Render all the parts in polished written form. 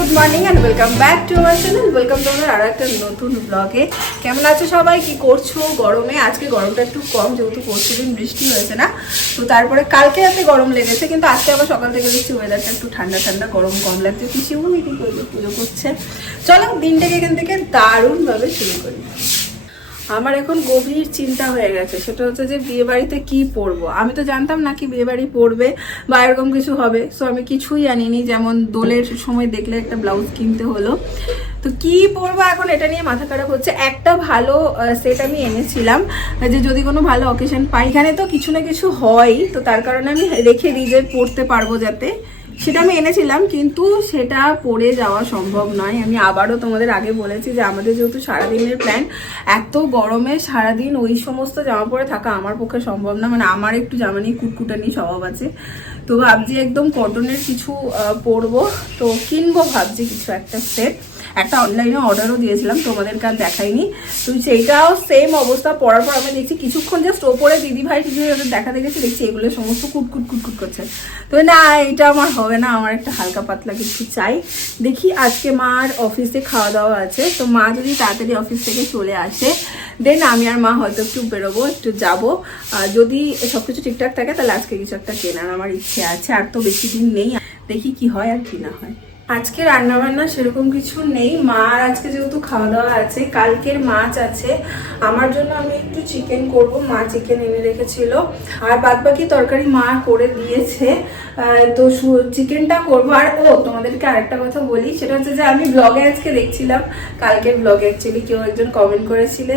Good morning and welcome back to our channel. Welcome তোমাদের আরো একটা নতুন ব্লগে। কেমন আছো সবাই, কি করছো গরমে? আজকে গরমটা একটু কম, যেহেতু পরশু দিন বৃষ্টি হয়েছে না, তো তারপরে কালকে রাতে গরম লেগেছে, কিন্তু আজকে আবার সকাল থেকে দেখছি ওয়েদারটা একটু ঠান্ডা ঠান্ডা, গরম কম লাগছে। পিছিয়ে পুজো করছে। চলো দিনটাকে এখান থেকে দারুণভাবে শুরু করি। আমার এখন গভীর চিন্তা হয়ে গেছে, সেটা হচ্ছে যে বিয়ে বাড়িতে কি পরবো। আমি তো জানতাম না কি বিয়ে বাড়ি পরবে বা এরকম কিছু হবে, সো আমি কিছুই আনিনি। যেমন দোলের সময় দেখলে একটা ব্লাউজ কিনতে হলো, তো কি পরবো এখন এটা নিয়ে মাথা খারাপ হচ্ছে। একটা ভালো সেট আমি এনেছিলাম, যে যদি কোনো ভালো অকেশন পাই। এখানে তো কিছু না কিছু হয়, তো তার কারণে আমি রেখে দিই যে পরতে পারবো যাতে, সেটা আমি এনেছিলাম, কিন্তু সেটা পরে যাওয়া সম্ভব নয়। আমি আবারও তোমাদের আগে বলেছি যে আমাদের যেহেতু সারাদিনের প্ল্যান, এত গরমে সারাদিন ওই সমস্ত জামা পরে থাকা আমার পক্ষে সম্ভব না। মানে আমার একটু জামা নিয়ে কুটকুটানি স্বভাব আছে, তো ভাবছি একদম কটনের কিছু পরবো, তো কিনবো ভাবছি কিছু একটা সেট। একটা অনলাইনে অর্ডারও দিয়েছিলাম, তোমাদেরকে আর দেখাইনি। তো সেইটাও সেম অবস্থা, পরার পর আমি দেখছি কিছুক্ষণ জাস্ট ওপরে দিদিভাই কিছু দেখা দেখেছি, দেখছি এগুলো সমস্ত কুটকুট কুটকুট করছে। তো না, এটা আমার হবে না, আমার একটা হালকা পাতলা কিছু চাই। দেখি আজকে মার অফিসে খাওয়া দাওয়া আছে, তো মা যদি তাড়াতাড়ি অফিস থেকে চলে আসে, দেন আমি আর মা হয়তো একটু বেরোবো, একটু যাবো। যদি সবকিছু ঠিকঠাক থাকে তাহলে আজকে কিছু একটা কেনার আমার ইচ্ছে আছে। আর তো বেশি দিন নেই, দেখি কি হয় আর কি না হয়। আজকে রান্না বান্না সেরকম কিছু নেই। মার আজকে যেহেতু খাওয়া দাওয়া আছে, কালকের মাছ আছে, আমার জন্য আমি একটু চিকেন করব। মা চিকেন এনে রেখেছিল, আর বাদ বাকি তরকারি মা করে দিয়েছে, তো চিকেনটা করবো। আর তোমাদেরকে আরেকটা কথা বলি, সেটা হচ্ছে যে আমি ব্লগে আজকে দেখছিলাম, কালকের ব্লগে অ্যাকচুয়ালি কেউ একজন কমেন্ট করেছিলে,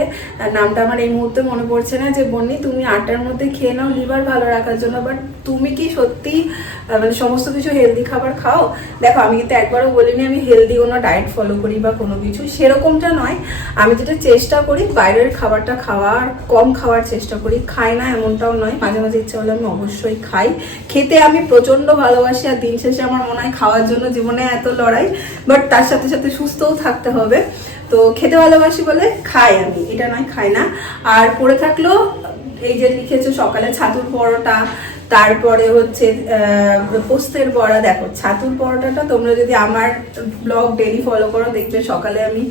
নামটা আমার এই মুহূর্তে মনে পড়ছে না, যে বন্নি তুমি 8টার মধ্যে খেয়ে নাও লিভার ভালো রাখার জন্য, বাট তুমি কি সত্যি মানে সমস্ত কিছু হেলদি খাবার খাও? দেখো, আমি কিন্তু একবারও বলিনি আমি হেলদি কোনো ডায়েট ফলো করি বা কোনো কিছু, সেরকমটা নয়। আমি যেটা চেষ্টা করি বাইরের খাবারটা খাওয়ার, কম খাওয়ার চেষ্টা করি। খাই না এমনটাও নয়, মাঝে মাঝে ইচ্ছা হলে আমি অবশ্যই খাই। খেতে আমি প্রচন্ড ভালোবাসি, আর দিন শেষে আমার মনে হয় খাওয়ার জন্য জীবনে এত লড়াই, বাট তার সাথে সাথে সুস্থও থাকতে হবে। তো খেতে ভালোবাসি বলে খাই, আমি এটা নয় খাই না। আর পড়ে থাকলো এই যে লিখেছো সকালে ছাতুর পরোটা, তারপরে হচ্ছে পোস্তের বড়া। দেখো ছাতুর পরোটাটা তোমরা যদি আমার ব্লগ ডেলি ফলো করো, দেখবে সকালে আমি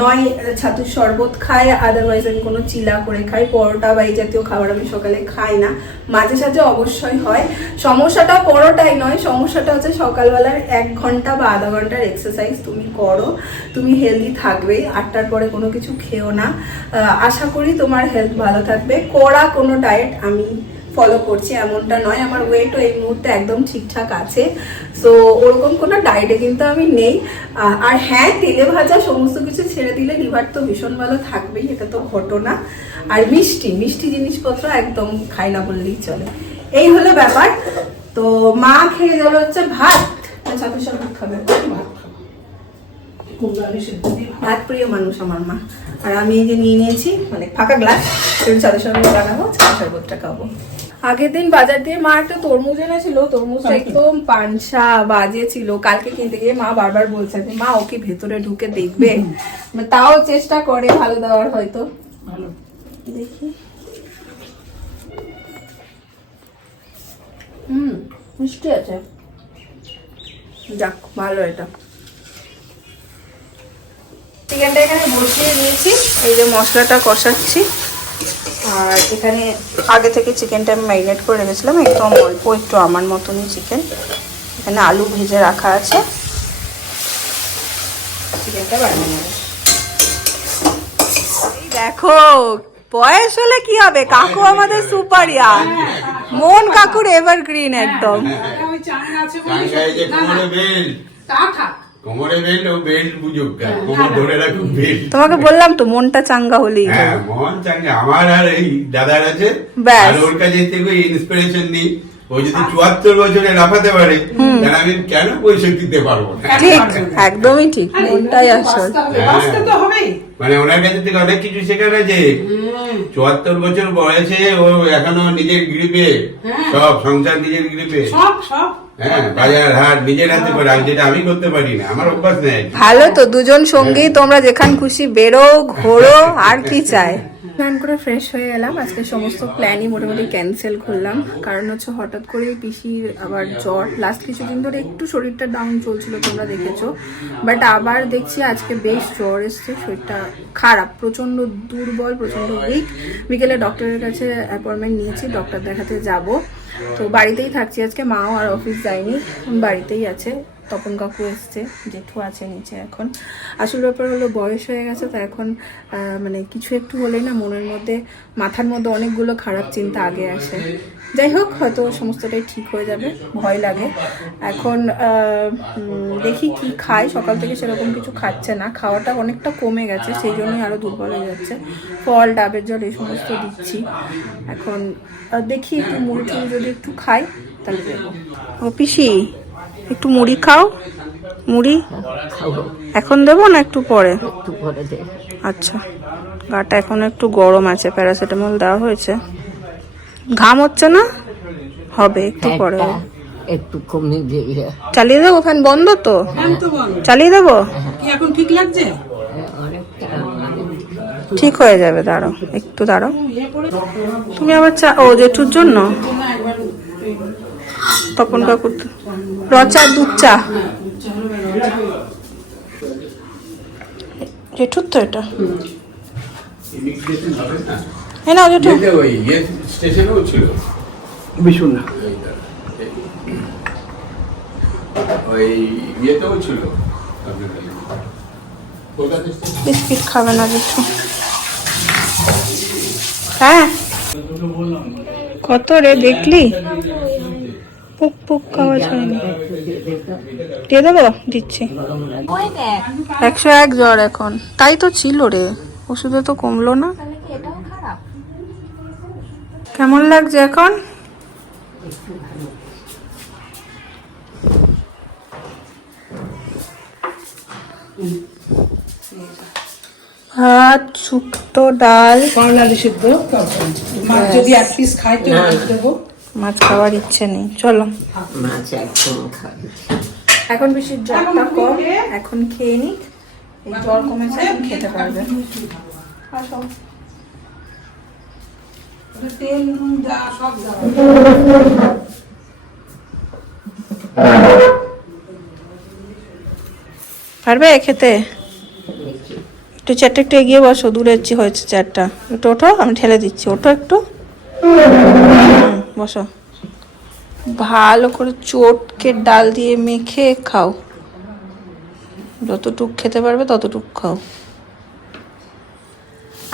নয় ছাতুর শরবত খাই, আদারওয়াইজ আমি কোনো চিলা করে খাই। পরোটা বা এই জাতীয় খাবার আমি সকালে খাই না, মাঝে সাঝে অবশ্যই হয়। সমস্যাটা পরোটাই নয়, সমস্যাটা হচ্ছে সকালবেলার 1 ঘন্টা বা আধা ঘন্টার এক্সারসাইজ তুমি করো, তুমি হেলদি থাকবে। 8টার পরে কোনো কিছু খেও না, আশা করি তোমার হেলথ ভালো থাকবে। কড়া কোনো ডায়েট আমি ফলো করছি এমনটা নয়, আমার ওয়েটও এই মুহূর্তে একদম ঠিকঠাক আছে, সো ওরকম কোনো ডায়েটে কিন্তু আমি নেই। আর হ্যাঁ, তেলে ভাজা সমস্ত কিছু ছেড়ে দিলে লিভার তো ভীষণ ভালো থাকবেই, এটা তো ঘটনা। আর মিষ্টি মিষ্টি জিনিসপত্র একদম খাই না বললেই চলে, এই হলো ব্যাপার। তো মা খেয়ে যাবে হচ্ছে ভাত, ছাতুর শরবত খাবে। ভাত প্রিয় মানুষ আমার মা। আর আমি এই যে নিয়ে নিয়েছি মানে ফাঁকা গ্লাস, ছাতুর শরবত বানাবো, ছাতুর শরবতটা খাবো। আগের দিন বাজার দিয়ে মা একটা তরমুজ এনেছিল, তরমুজটা একদম পানসা বাজে ছিল। কালকে কিনতে গিয়ে মা বারবার বলছে যে মা ওকে ভেতরে ঢুকে দেখবে, তাও চেষ্টা করে ভালো দেওয়ার, হয়তো ভালো। দেখি, মিষ্টি আছে, যাক ভালো। এটা চিকেনটা এখানে বসিয়ে দিয়েছি, এই যে মশলাটা কষাচ্ছি। আর এখানে আগে থেকে চিকেনটা আমি ম্যারিনেট করে রেখেছিলাম, একদম অল্প একটু আমার মতনই চিকেন। এখানে আলু ভেজে রাখা আছে, চিকেনটা বানিয়ে নেব। দেখো বয়স হলে কি হবে, কাকু আমাদের সুপারিয়ার, মন কাকুর এভারগ্রিন একদম। তোমাকে বললাম তো মনটা চাঙ্গা হলেই মন চাঙ্গা। আমার আর এই দাদার আছে, আর ওর কাছে থেকে ইন্সপিরেশন নিই। ও যদি 74 বছরে লাফাতে পারে, তাহলে আমি কেন 65 দিতে পারবো না? ঠিক, একদমই ঠিক, মনটাই আসল। মানে ওনার কাছে থেকে অনেক কিছু শেখার আছে। 74 বছর বয়সে ও এখনো নিজের গ্রিপে, সব সংসার নিজের গ্রিপে, হ্যাঁ বাজার হাট নিজের হাতে করে, যেটা আমি করতে পারি না, আমার অভ্যাস নেই। ভালো তো, দুজন সঙ্গী, তোমরা যেখান খুশি বেরো ঘোরো, আর কি চাই। স্নান করে ফ্রেশ হয়ে এলাম। আজকে সমস্ত প্ল্যানই মোটামুটি ক্যান্সেল করলাম, কারণ হচ্ছে হঠাৎ করে পিসির আবার জ্বর। লাস্ট কিছুদিন ধরে একটু শরীরটা ডাউন চলছিল, তোমরা দেখেছো, বাট আবার দেখছি আজকে বেশ জ্বর এসছে, শরীরটা খারাপ, প্রচণ্ড দুর্বল, প্রচণ্ড উইক। বিকেলে ডক্টরের কাছে অ্যাপয়েন্টমেন্ট নিয়েছি, ডক্টর দেখাতে যাব। তো বাড়িতেই থাকছি আজকে, মাও আর অফিস যায়নি, বাড়িতেই আছে। তপন কাকু এসছে, জেঠু আছে নিচে। এখন আসল ব্যাপার হলো বয়স হয়ে গেছে, তো এখন মানে কিছু একটু হলেই না মনের মধ্যে, মাথার মধ্যে অনেকগুলো খারাপ চিন্তা আগে আসে। যাই হোক, হয়তো সমস্তটাই ঠিক হয়ে যাবে, ভয় লাগে এখন। দেখি কি খাই, সকাল থেকে সেরকম কিছু খাচ্ছে না, খাওয়াটা অনেকটা কমে গেছে, সেই জন্যই আরও দুর্বল হয়ে যাচ্ছে। ফল, ডাবের জল এই সমস্ত দিচ্ছি এখন। দেখি একটু মুড়ি টুড়ি যদি একটু খাই তাহলে দেবো। ও পিসি, একটু মুড়ি খাও। মুড়ি এখন দেবো না একটু পরে? আচ্ছা, গাটা এখন একটু গরম আছে, প্যারাসিটামল দেওয়া হয়েছে। ঘাম হচ্ছে না? হবে একটু পরে, একটু কমে দিয়ে চালিয়ে দেবো। ফ্যান বন্ধ তো? চালিয়ে দেবো। এখন ঠিক লাগছে? ঠিক হয়ে যাবে, দাঁড়াও একটু, দাঁড়াও। তুমি আবার চা? ও জেঠুর জন্য তপন কাকুর রচা দুধ চা। জেঠুর তো এটা। হ্যাঁ না জেঠু, ওই স্টেশনেও ছিল বিশুন না, ওই ইয়েতেও ছিল। বিস্কিট খাবে না জেঠু? হ্যাঁ, কত রে দেখলি? পুক পুক আওয়াজ হয়নি। দিয়ে দেবো? দিচ্ছি। 101 জ্বর এখন, তাই তো ছিল রে, ওষুধে তো কমলো না। কেমন লাগছে এখন? ভাত, শুক্তো, ডাল, করলালি সিদ্ধ, মাছ যদি এক পিস খাই তো দেবো। মাছ খাওয়ার ইচ্ছে নেই, চলো। মাছ একদম খাই। এখন বেশি জ্বরটা কম, এখন খেয়ে নিক, এই জ্বর কমেছে, এখন খেতে পারবে। আসো। তেল নুন যা সব যাবে। পারবে খেতে? একটু চেয়ারটা একটু এগিয়ে বসো, দূরে হয়েছে চেয়ারটা, একটু ওঠো, আমি ঠেলে দিচ্ছি, ওঠো একটু। বসো। ভালো করে চটকে ডাল দিয়ে মেখে খাও, যতটুক খেতে পারবে ততটুক খাও।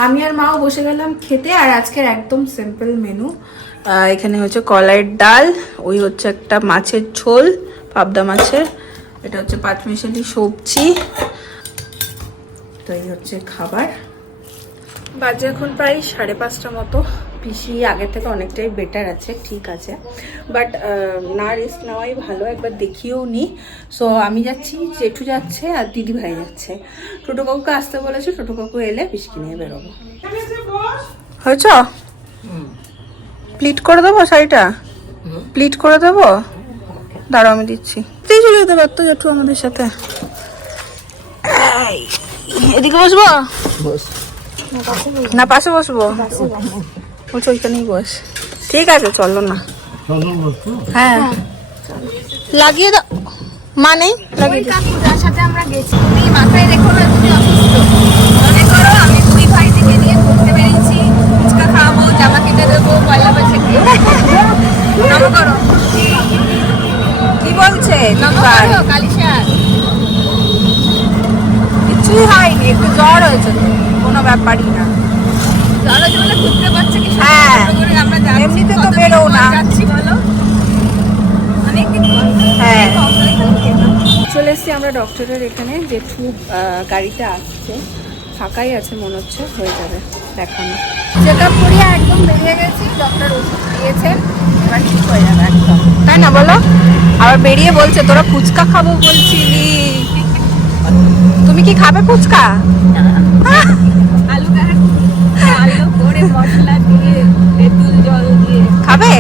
আমি আর মাও বসে গেলাম খেতে, আর আজকের একদম সিম্পল মেনু। এখানে হচ্ছে কলাইয়ের ডাল, ওই হচ্ছে একটা মাছের ঝোল, পাবদা মাছের, এটা হচ্ছে পাঁচমিশালি সবজি। তো এই হচ্ছে খাবার। বাজে এখন প্রায় 5:30 মতো। পিসি আগের থেকে অনেকটাই বেটার আছে, ঠিক আছে, বাট না রেস্ট নেওয়াই ভালো, একবার দেখিয়েও নি। সো আমি যাচ্ছি, জেঠু যাচ্ছে, আর দিদি ভাই যাচ্ছে। টোটো কাকুকে আসতে বলেছে, টোটো কাকু এলে পিসিকে নিয়ে বেরোবো। হয়েছ? প্লিট করে দেবো শাড়িটা? প্লিট করে দেবো? দাঁড়াও আমি দিচ্ছি। তুই চলে যেতে পারতো জেঠু আমাদের সাথে। এদিকে বসবো না পাশে বসবো? বলছো ওইখানেই বস। ঠিক আছে, চলো না। হ্যাঁ, লাগিয়ে দাও। মা নেই, লাগিয়ে দাও। যার সাথে আমরা গেছি, তুমি মাথায় রেখো না, তুমি অসুস্থ মনে করো। আমি 2 ভাই থেকে নিয়ে ঘুরতে বেরিয়েছি, ফুচকা খাওয়াবো, জামা কিনে দেবো, পয়লা বৈশাখে। নম করো। কি বলছে? নম করো কালিশার। কিছুই হয়নি, একটু জ্বর হয়েছে, কোনো ব্যাপারই না। চলো চলো ঘুরতে পারছে কি? হ্যাঁ, আমরা এমনিতে তো বেরো না। যাচ্ছি বলো, অনেকদিন হ্যাঁ। চলে এসছি আমরা ডক্টরের এখানে, জেঠু গাড়িতে আসছে, ফাঁকাই আছে মনে হচ্ছে, হয়ে যাবে দেখানো। চেক আপ করিয়ে একদম বেরিয়ে গেছি, ডক্টর ওষুধ দিয়েছেন, এবার ঠিক হয়ে যাবে একদম, তাই না বলো? আবার বেরিয়ে বলছে তোরা ফুচকা খাবো বলছিলি, তুমি কি খাবে ফুচকা? আলু আলু করে মশলা দিয়ে তেঁতুল জল দিয়ে খাবে?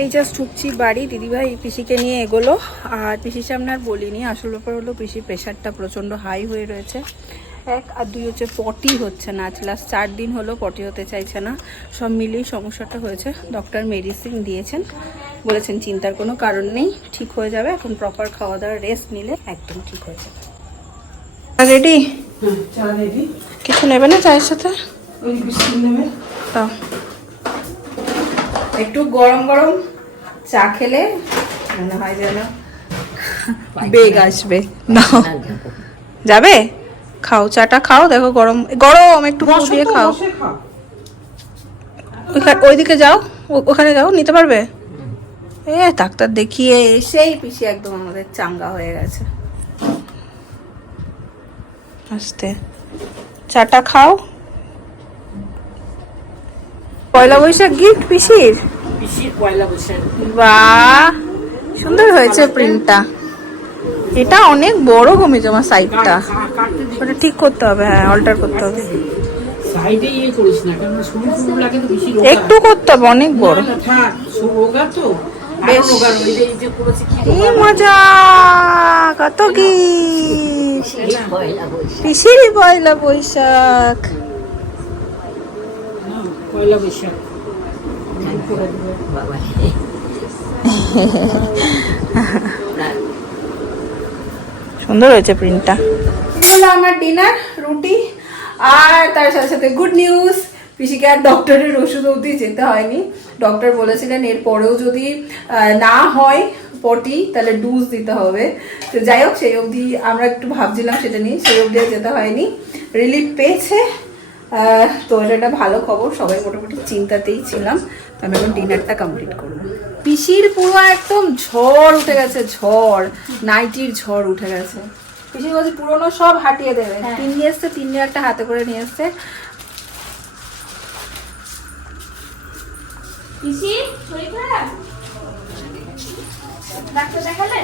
এই জাস্ট ঢুকছি বাড়ি, দিদিভাই পিসিকে নিয়ে এগোলো। আর পিসির সামনে আর বলিনি, আসল ব্যাপার হলো পিসির প্রেশারটা প্রচণ্ড হাই হয়ে রয়েছে। 1 আর 2 হচ্ছে পটি হচ্ছে না, আজ লাস্ট 4 দিন হলো পটি হতে চাইছে না। সব মিলিয়ে সমস্যাটা হয়েছে। ডক্টর মেডিসিন দিয়েছেন, বলেছেন চিন্তার কোনো কারণ নেই, ঠিক হয়ে যাবে। এখন প্রপার খাওয়া দাওয়া রেস্ট নিলে একদম ঠিক হয়ে যাবে। রেডি? চা রেডি। কিছু নেবে না চায়ের সাথে? ওই বিস্কুট নেবে। দাও। একটু গরম গরম চা খেলে মনে হয় যেন বেগ আসবে। নাও, যাবে? খাও, চাটা খাও। দেখো গরম গরম, একটু ফু দিয়ে খাও। বসে খাও। ওইদিকে যাও, ওখানে যাও, নিতে পারবে? ডাক্তার দেখিয়ে সেই পিসি একদম আমাদের চাঙ্গা হয়ে গেছে। আস্তে চাটা খাও। পয়লা বৈশাখ গিফট পিসির? পয়লা বৈশাখ। বাহ, সুন্দর হয়েছে প্রিন্টটা। এটা অনেক বড় কমেছে আমার সাইডটা, ওটা ঠিক করতে হবে। হ্যাঁ, অল্টার করতে হবে। সাইডে ইয়ে করিস না, কারণ সরু সরু লাগে তো বেশি রোগা। একটু করতে হবে, অনেক বড়। না, থাক, রোগা তো। বেশ। রোগা রইলে এই যে করেছি কি কি মজা, কত কি পিসিরই পয়লা বৈশাখ। পয়লা বৈশাখ। বাবা সুন্দর হয়েছে প্রিন্টটা। হলো আমার ডিনার, রুটি। আর তার সাথে সাথে গুড নিউজ, পিসিকে আর ডক্টরের ওষুধ অবধি যেতে হয়নি। ডক্টর বলেছিলেন এরপরেও যদি না হয় পটি তাহলে ডুজ দিতে হবে। তো যাই হোক, সেই অবধি আমরা একটু ভাবছিলাম সেটা নিয়ে, সেই অবধি আর যেতে হয়নি, রিলিফ পেয়েছে। তো এটা একটা ভালো খবর, সবাই মোটামুটি চিন্তাতেই ছিলাম। তো আমি এখন ডিনারটা কমপ্লিট করবো। পিসির পুরো একদম ঝড় উঠে গেছে, ঝড়, নাইটির ঝড় উঠে গেছে। পিসি বলছে পুরোনো সব হাঁটিয়ে দেবে। তিন নিয়ে এসছে, তিন নিয়ে একটা হাতে করে নিয়ে এসছে। পিসি শরীর খারাপ? ডাক্তার দেখালে?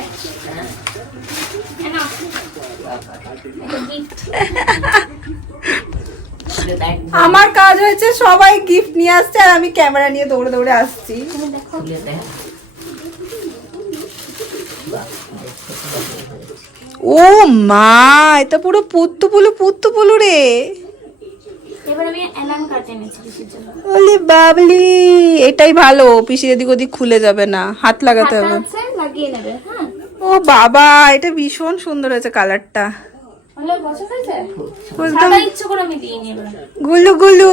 কেন? আমার কাজ হয়েছে সবাই গিফট নিয়ে আসছে আর আমি ক্যামেরা নিয়ে দৌড়ে দৌড়ে আসছি। ও মা, এটা পুরো পুত্তু রে। এবার আমি অ্যালার্ম কাট এনেছি পিসির জন্য। ওলে বাবলি, এটাই ভালো, পিসি এদিক ওদিক খুলে যাবে না, হাত লাগাতে হবে। আছে, লাগিয়ে নেবে। হ্যাঁ, ও বাবা, এটা ভীষণ সুন্দর হয়েছে কালারটা। হলো পছন্দ হয়েছে? একদম সাদা ইচ্ছে করে আমি দিইনি এবার। গুলু গুলু।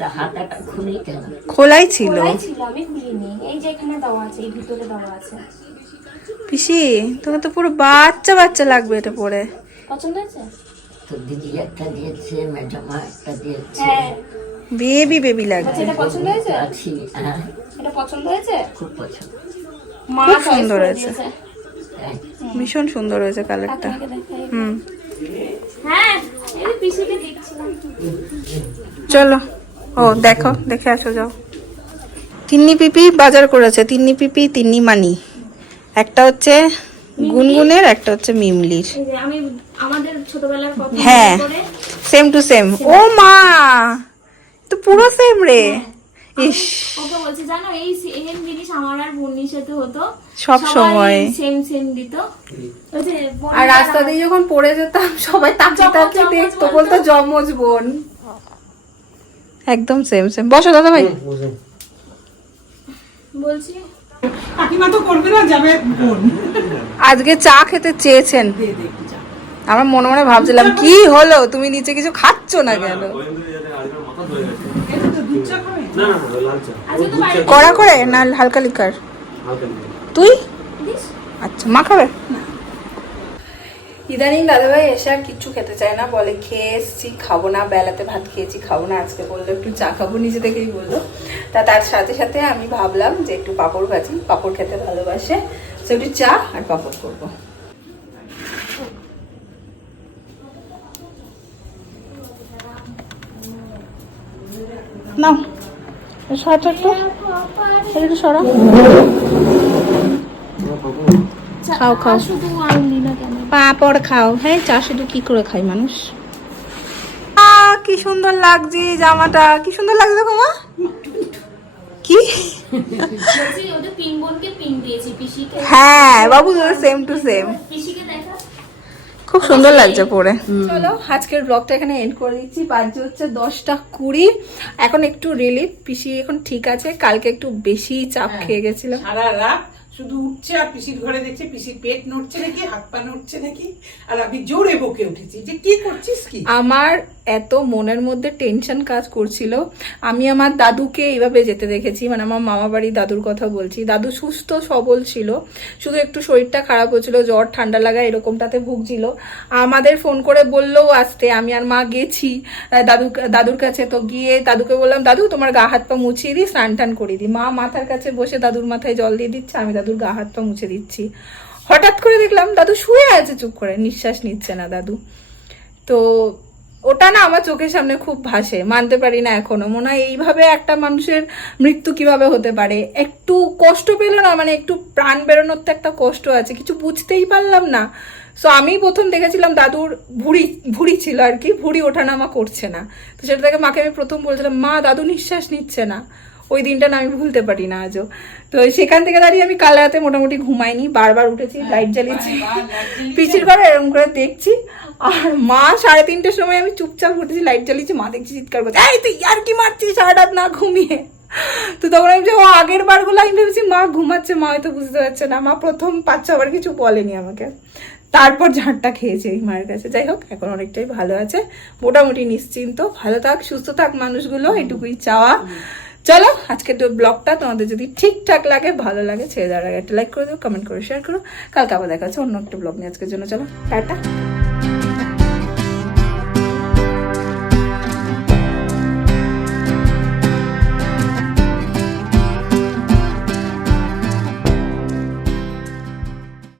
তা হাতাটা খুলেই কেন? খোলাই ছিল। খোলাই ছিল, আমি খুলিনি। এই যে এখানে দেওয়া আছে, এই ভিতরে দেওয়া আছে। পিসি তোমার তো পুরো বাচ্চা বাচ্চা লাগবে এটা পরে। পছন্দ হয়েছে? তো দিদি একটা দিয়েছে, ম্যাডাম একটা দিয়েছে। হ্যাঁ। বেবি লাগবে। আচ্ছা, এটা পছন্দ হয়েছে? আছি, হ্যাঁ, এটা পছন্দ হয়েছে? খুব পছন্দ। মা খুব choice সুন্দর করে হয়েছে। দিয়েছে। হ্যাঁ। ভীষণ সুন্দর হয়েছে কালারটা। আপনাকে দেখাই। হুম, হ্যাঁ, এই পিসিকে দেখছিলাম। চলো। ও দেখো, দেখে আসো, যাও। তিন্নি পিপি বাজার করেছে, তিন্নি পিপি তিন্নি মানি। একটা হচ্ছে গুনগুনের, একটা হচ্ছে মিমলির। এই যে আমি আমাদের ছোটবেলার কথা হ্যাঁ, মনে করে সেম টু সেম। ও মা, তো পুরো সেম রে। ইস, ওকে বলছি, জানো এই সেম জিনিস আমার আর বোনের সাথে হতো সব সময়। সেম সেম দিত। ওই যে বোনের আর রাস্তা দিয়ে যখন পড়ে যেতাম সবাই তাকিয়ে তাকিয়ে দেখতো, বলতো জমজ বোন। একদম সেম সেম। বসো দাদা ভাই। বলছি কাকিমা তো করবে না, যাবে বোন। আজকে চা খেতে চেয়েছেন, আমার মনে মনে ভাবছিলাম কি হলো, তুমি নিচে কিছু খাচ্ছ না কেন? কড়া করে না হালকা লিকার? তুই আচ্ছা, মা খাবে? ইদানিং দাদাভাই এসে আর কিচ্ছু খেতে চায় না, বলে খেয়ে এসছি খাবো না, বেলাতে ভাত খেয়েছি খাবো না। আজকে বললো একটু চা খাবো, নিজে থেকেই বললো। তার সাথে সাথে আমি ভাবলাম যে একটু পাঁপড় ভাজি, পাঁপড় খেতে ভালোবাসে, তো একটু চা আর পাঁপড় করবো। নাও, সরাটা একটু সরা। খাও খাও, শুধু আনলি না কেন? পাঁপড় খাও। হ্যাঁ, চা শুধু কি করে খায় মানুষ। কি সুন্দর লাগছে জামাটা, কি সুন্দর লাগছে দেখো মা। কি বলছি ওদের তিন বোনকে পিন দিয়েছি পিসিকে হ্যাঁ বাবু সেম টু সেম, পিসিকে দেখা খুব সুন্দর লাগছে পরে। চলো আজকের ব্লগটা এখানে এন্ড করে দিচ্ছি। বাজে হচ্ছে 10:20। এখন একটু রিলিফ, পিসি এখন ঠিক আছে, কালকে একটু বেশি চাপ খেয়ে গেছিলাম। সারা রাত শুধু উঠছে আর পিসির ঘরে দেখছে পিসির পেট নড়ছে নাকি, হাত পা নড়ছে নাকি, আর আমি জোরে বকে উঠেছি যে কি করছিস কি। আমার এত মনের মধ্যে টেনশন কাজ করছিল। আমি আমার দাদুকে এইভাবে যেতে দেখেছি, মানে আমার মামা বাড়ি দাদুর কথা বলছি। দাদু সুস্থ সবল ছিল, শুধু একটু শরীরটা খারাপ হচ্ছিল, জ্বর ঠান্ডা লাগা এরকমটাতে ভুগছিল। আমাদের ফোন করে বললেও আসতে, আমি আর মা গেছি দাদুর কাছে। তো গিয়ে দাদুকে বললাম, দাদু তোমার গা হাত পা মুছিয়ে দিই, স্নান টান করে দিই। মা মাথার কাছে বসে দাদুর মাথায় জল দিয়ে দিচ্ছে, আমি দাদুর গা হাত পা মুছে দিচ্ছি। হঠাৎ করে দেখলাম দাদু শুয়ে আছে চুপ করে, নিঃশ্বাস নিচ্ছে না দাদু। তো ওটা না আমার চোখের সামনে খুব ভাসে, মানতে পারি না এখনো। মনে হয় এইভাবে একটা মানুষের মৃত্যু কিভাবে হতে পারে। একটু কষ্ট পেল না, মানে একটু প্রাণ বেরোনোর তো একটা কষ্ট আছে, কিছু বুঝতেই পারলাম না। সো আমি প্রথম দেখেছিলাম দাদুর ভুঁড়ি ছিল আর কি, ভুঁড়ি ওঠানামা করছে না। তো সেটা থেকে মাকে আমি প্রথম বলছিলাম, মা দাদু নিঃশ্বাস নিচ্ছে না। ওই দিনটা না আমি ভুলতে পারি না আজও। তো সেখান থেকে দাঁড়িয়ে আমি কাল রাতে মোটামুটি ঘুমাইনি, বারবার উঠেছি, লাইট জ্বালিয়েছি, পিছির ঘরে এরকম করে দেখছি। আর মা 3:30টার সময় আমি চুপচাপ উঠেছি, লাইট জ্বালিয়েছি, মা দেখছি চিৎকার করছে, এই তুই আর কি মারছিস সারা রাত না ঘুমিয়ে। তো তখন আমি ও আগের বারগুলো আমি ভেবেছি মা ঘুমাচ্ছে, মা হয়তো বুঝতে পারছে না। মা প্রথম 5-6 বার কিছু বলেনি আমাকে, তারপর ঝাঁটটা খেয়েছে এই মায়ের কাছে। যাই হোক এখন অনেকটাই ভালো আছে, মোটামুটি নিশ্চিন্ত। ভালো থাক সুস্থ থাক মানুষগুলো, এটুকুই চাওয়া। চলো আজকের ব্লগটা তোমাদের যদি ঠিকঠাক লাগে, ভালো লাগে, ছেড়ে দেওয়ার আগে একটা লাইক করে দেবো, কমেন্ট করে শেয়ার করো। কালকে আবার দেখা হচ্ছে অন্য একটা ব্লগ নিয়ে। আজকের জন্য চলো টাটা।